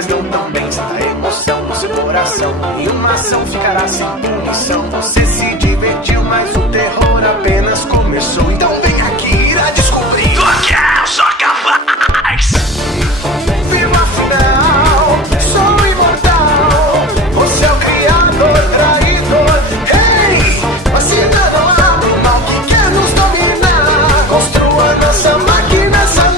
mas não tão bem. Santa emoção no seu coração e uma ação ficará sem punição. Você se divertiu, mas o terror apenas começou. Então vem